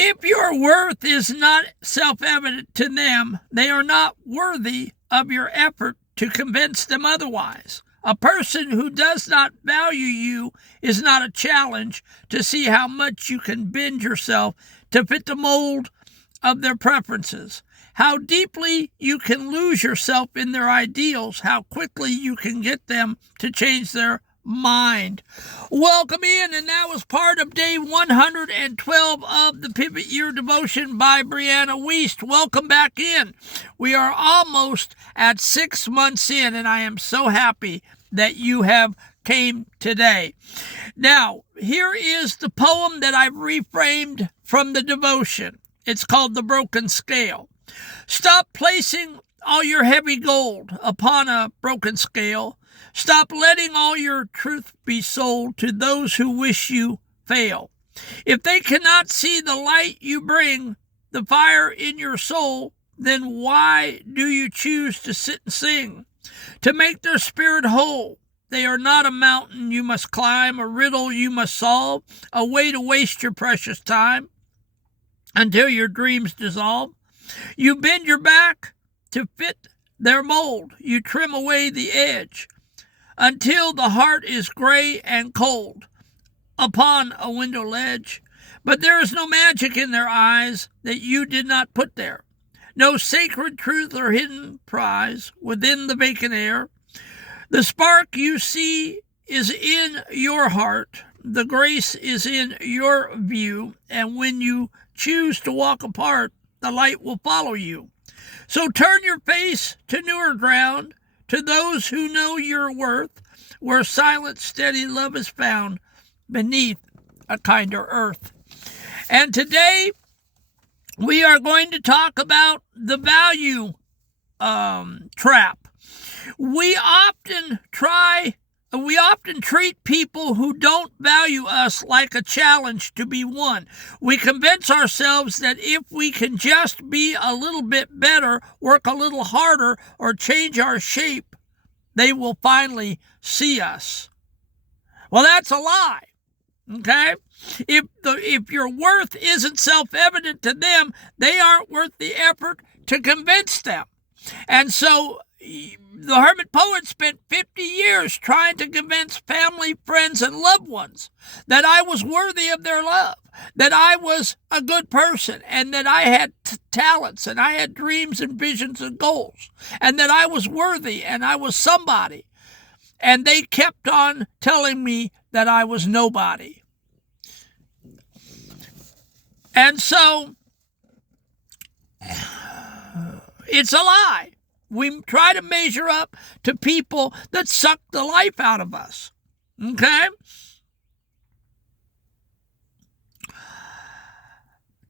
If your worth is not self-evident to them, they are not worthy of your effort to convince them otherwise. A person who does not value you is not a challenge to see how much you can bend yourself to fit the mold of their preferences, how deeply you can lose yourself in their ideals, how quickly you can get them to change their mind. Welcome in, and that was part of day 112 of the Pivot Year Devotion by Brianna Wiest. Welcome back in. We are almost at 6 months in, and I am so happy that you have came today. Now, here is the poem that I've reframed from the devotion. It's called The Broken Scale. Stop placing all your heavy gold upon a broken scale. Stop letting all your truth be sold to those who wish you fail. If they cannot see the light you bring, the fire in your soul, then why do you choose to sit and sing? To make their spirit whole. They are not a mountain you must climb, a riddle you must solve, a way to waste your precious time until your dreams dissolve. You bend your back to fit their mold. You trim away the edge until the heart is gray and cold upon a window ledge. But there is no magic in their eyes that you did not put there, no sacred truth or hidden prize within the vacant air. The spark you see is in your heart, the grace is in your view, and when you choose to walk apart, the light will follow you. So turn your face to newer ground, to those who know your worth, where silent, steady love is found beneath a kinder earth. And today we are going to talk about the value trap. We often treat people who don't value us like a challenge to be won. We convince ourselves that if we can just be a little bit better, work a little harder, or change our shape, they will finally see us. Well, that's a lie, okay? If your worth isn't self-evident to them, they aren't worth the effort to convince them. And so the hermit poet spent 50 years trying to convince family, friends, and loved ones that I was worthy of their love, that I was a good person, and that I had talents, and I had dreams and visions and goals, and that I was worthy and I was somebody. And they kept on telling me that I was nobody. And so it's a lie. We try to measure up to people that suck the life out of us. Okay?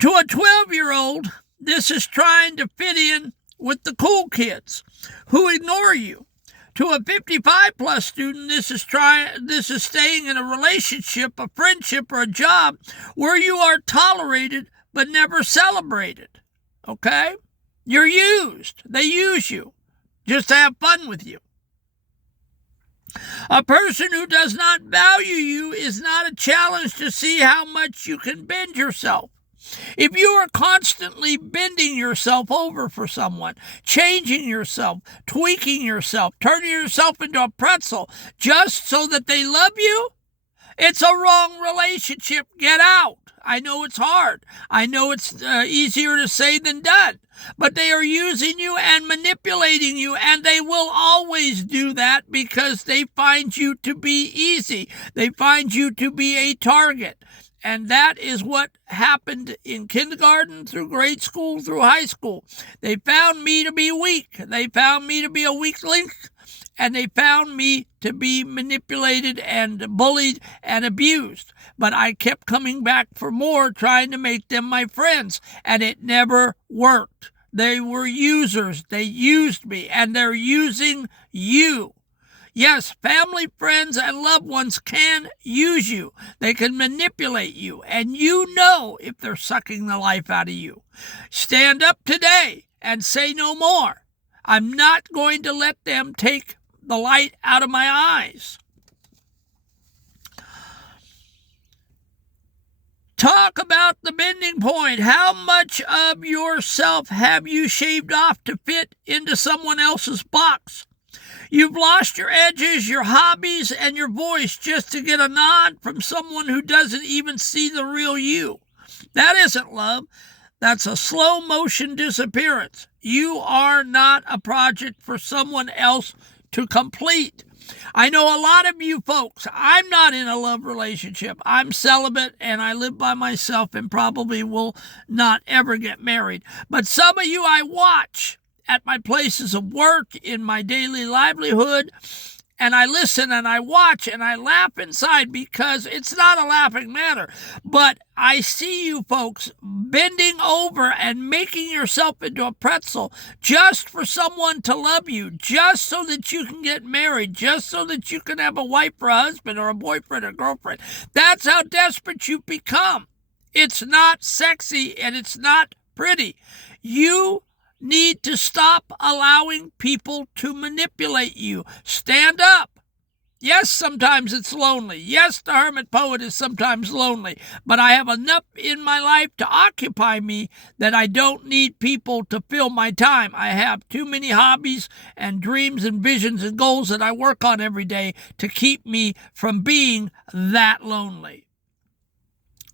To a 12-year-old, this is trying to fit in with the cool kids who ignore you. To a 55-plus student, this is staying in a relationship, a friendship, or a job where you are tolerated but never celebrated. Okay? You're used. They use you just to have fun with you. A person who does not value you is not a challenge to see how much you can bend yourself. If you are constantly bending yourself over for someone, changing yourself, tweaking yourself, turning yourself into a pretzel just so that they love you, it's a wrong relationship. Get out. I know it's hard. I know it's easier to say than done. But they are using you and manipulating you, and they will always do that because they find you to be easy. They find you to be a target. And that is what happened in kindergarten, through grade school, through high school. They found me to be weak. They found me to be a weak link. And they found me to be manipulated and bullied and abused. But I kept coming back for more, trying to make them my friends. And it never worked. They were users. They used me. And they're using you. Yes, family, friends, and loved ones can use you. They can manipulate you, and you know if they're sucking the life out of you. Stand up today and say no more. I'm not going to let them take the light out of my eyes. Talk about the bending closing point, how much of yourself have you shaved off to fit into someone else's box? You've lost your edges, your hobbies, and your voice just to get a nod from someone who doesn't even see the real you. That isn't love. That's a slow motion disappearance. You are not a project for someone else to complete. I know a lot of you folks, I'm not in a love relationship. I'm celibate and I live by myself and probably will not ever get married. But some of you I watch at my places of work, in my daily livelihood, and I listen and I watch and I laugh inside because it's not a laughing matter. But I see you folks bending over and making yourself into a pretzel just for someone to love you, just so that you can get married, just so that you can have a wife or a husband or a boyfriend or girlfriend. That's how desperate you've become. It's not sexy and it's not pretty. You need to stop allowing people to manipulate you. Stand up. Yes, sometimes it's lonely. Yes, the hermit poet is sometimes lonely. But I have enough in my life to occupy me that I don't need people to fill my time. I have too many hobbies and dreams and visions and goals that I work on every day to keep me from being that lonely.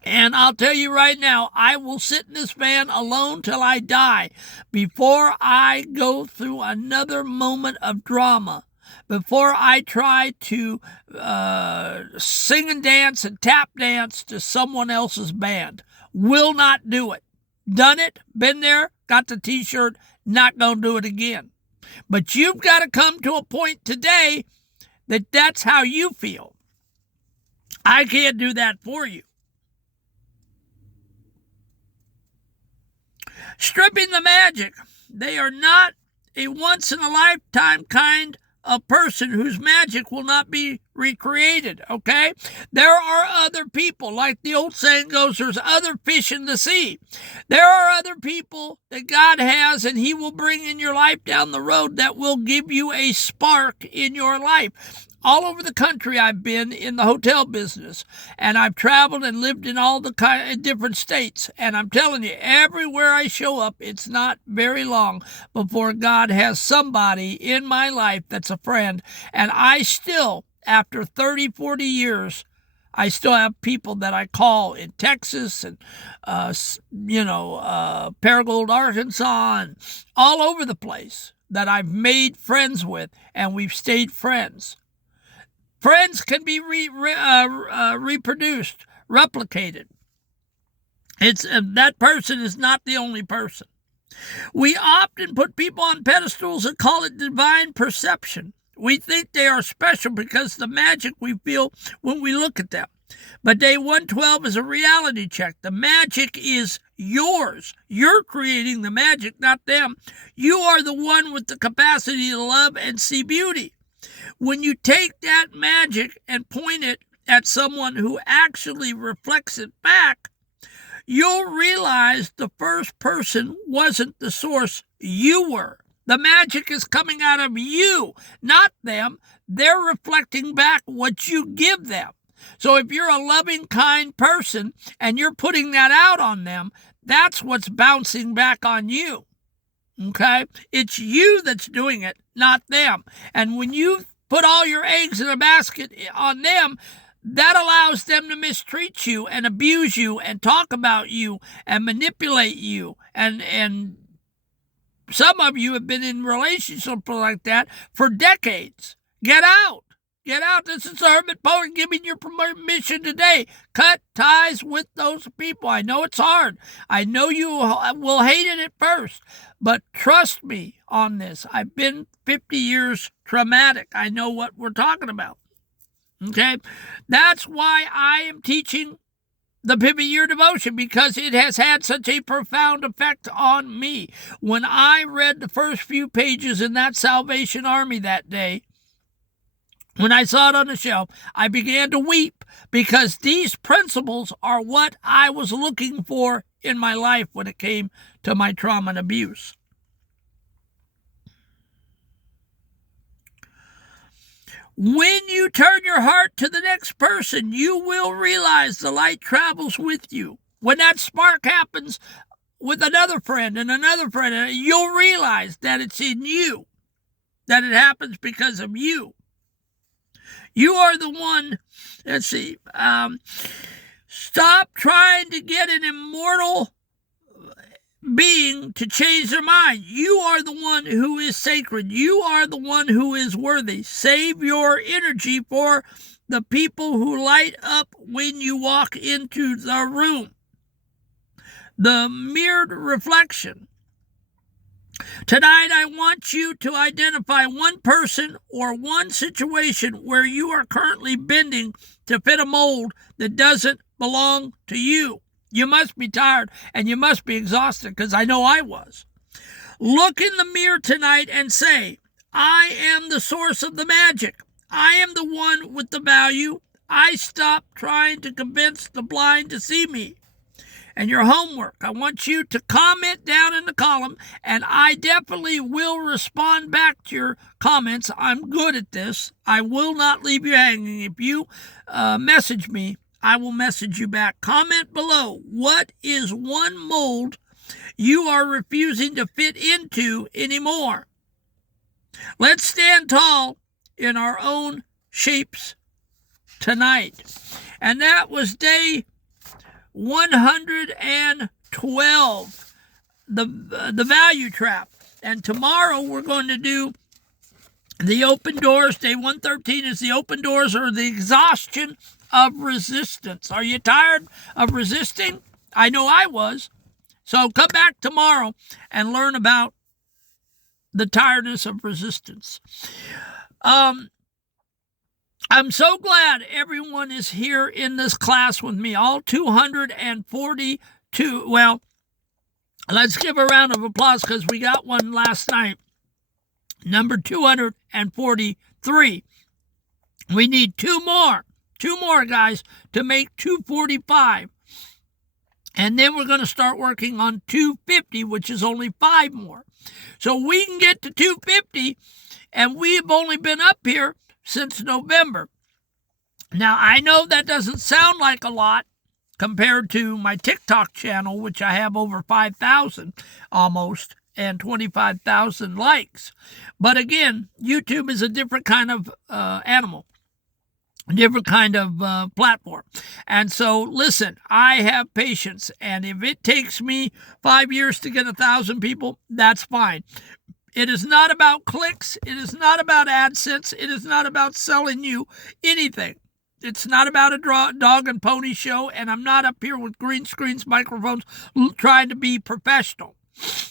And I'll tell you right now, I will sit in this van alone till I die before I go through another moment of drama, before I try to sing and dance and tap dance to someone else's band. Will not do it. Done it, been there, got the t-shirt, not going to do it again. But you've got to come to a point today that that's how you feel. I can't do that for you. Stripping the magic. They are not a once-in-a-lifetime kind of person whose magic will not be recreated, okay? There are other people, like the old saying goes, there's other fish in the sea. There are other people that God has, and He will bring in your life down the road that will give you a spark in your life. All over the country I've been in the hotel business, and I've traveled and lived in all the different states. And I'm telling you, everywhere I show up, it's not very long before God has somebody in my life that's a friend. And I still, after 30, 40 years, I still have people that I call in Texas and, Paragould, Arkansas, and all over the place that I've made friends with, and we've stayed friends. Friends can be reproduced, replicated. That person is not the only person. We often put people on pedestals and call it divine perception. We think they are special because the magic we feel when we look at them. But day 112 is a reality check. The magic is yours. You're creating the magic, not them. You are the one with the capacity to love and see beauty. When you take that magic and point it at someone who actually reflects it back, you'll realize the first person wasn't the source, you were. The magic is coming out of you, not them. They're reflecting back what you give them. So if you're a loving, kind person and you're putting that out on them, that's what's bouncing back on you. Okay? It's you that's doing it, not them. And when you put all your eggs in a basket on them, that allows them to mistreat you and abuse you and talk about you and manipulate you. And some of you have been in relationships like that for decades. Get out. Get out. This is the Hermit Poet giving you permission today. Cut ties with those people. I know it's hard. I know you will hate it at first. But trust me on this. I've been 50 years traumatic. I know what we're talking about. Okay? That's why I am teaching the Pivot Year Devotion, because it has had such a profound effect on me. When I read the first few pages in that Salvation Army that day, when I saw it on the shelf, I began to weep, because these principles are what I was looking for in my life when it came to my trauma and abuse. When you turn your heart to the next person, you will realize the light travels with you. When that spark happens with another friend and another friend, you'll realize that it's in you, that it happens because of you. You are the one, let's see, stop trying to get an immortal being to change their mind. You are the one who is sacred. You are the one who is worthy. Save your energy for the people who light up when you walk into the room. The mirrored reflection. Tonight, I want you to identify one person or one situation where you are currently bending to fit a mold that doesn't belong to you. You must be tired and you must be exhausted, because I know I was. Look in the mirror tonight and say, I am the source of the magic. I am the one with the value. I stop trying to convince the blind to see me. And your homework, I want you to comment down in the column, and I definitely will respond back to your comments. I'm good at this. I will not leave you hanging. If you message me, I will message you back. Comment below, what is one mold you are refusing to fit into anymore? Let's stand tall in our own shapes tonight. And that was day 112, the value trap. And tomorrow we're going to do the open doors. Day 113 is the open doors, or the exhaustion of resistance. Are you tired of resisting? I know I was. So come back tomorrow and learn about the tiredness of resistance. I'm so glad everyone is here in this class with me, all 242. Well, let's give a round of applause because we got one last night. Number 243. We need two more, guys, to make 245. And then we're going to start working on 250, which is only 5 more. So we can get to 250, and we've only been up here since November. Now, I know that doesn't sound like a lot compared to my TikTok channel, which I have over 5,000 almost, and 25,000 likes. But again, YouTube is a different kind of animal, a different kind of platform. And so, listen, I have patience, and if it takes me 5 years to get 1,000 people, that's fine. It is not about clicks. It is not about AdSense. It is not about selling you anything. It's not about a dog and pony show, and I'm not up here with green screens, microphones, trying to be professional.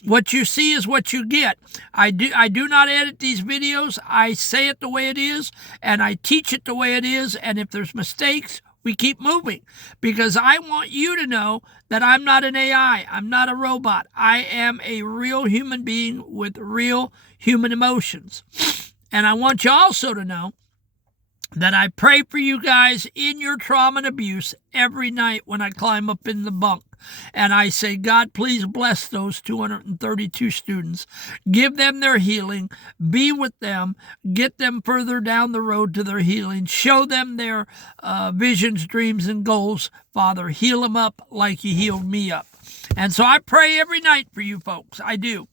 What you see is what you get. I do not edit these videos. I say it the way it is, and I teach it the way it is, and if there's mistakes, we keep moving, because I want you to know that I'm not an AI. I'm not a robot. I am a real human being with real human emotions. And I want you also to know that I pray for you guys in your trauma and abuse every night when I climb up in the bunk. And I say, God, please bless those 232 students. Give them their healing. Be with them. Get them further down the road to their healing. Show them their visions, dreams, and goals. Father, heal them up like you healed me up. And so I pray every night for you folks. I do.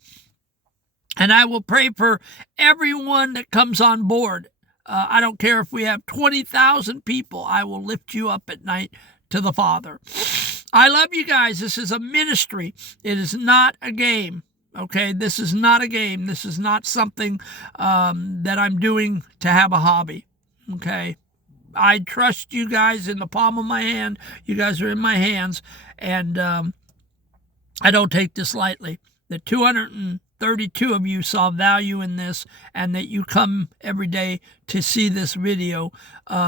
And I will pray for everyone that comes on board. I don't care if we have 20,000 people. I will lift you up at night to the Father. I love you guys. This is a ministry. It is not a game. Okay, this is not a game. This is not something that I'm doing to have a hobby. Okay, I trust you guys in the palm of my hand. You guys are in my hands, and I don't take this lightly. The 232 of you saw value in this, and that you come every day to see this video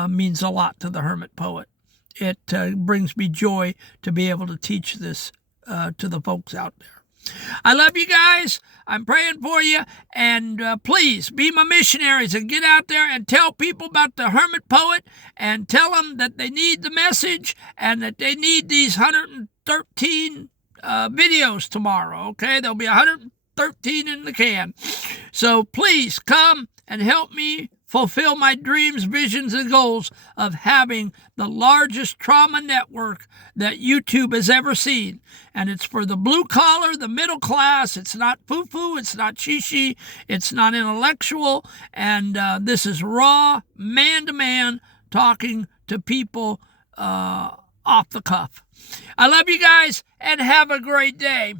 means a lot to the Hermit Poet. It brings me joy to be able to teach this to the folks out there. I love you guys. I'm praying for you. And please be my missionaries and get out there and tell people about the Hermit Poet, and tell them that they need the message and that they need these 113 videos tomorrow. Okay, there'll be 113 in the can. So please come and help me fulfill my dreams, visions, and goals of having the largest trauma network that YouTube has ever seen. And it's for the blue collar, the middle class. It's not foo-foo. It's not shishi. It's not intellectual. And this is raw, man-to-man, talking to people off the cuff. I love you guys, and have a great day.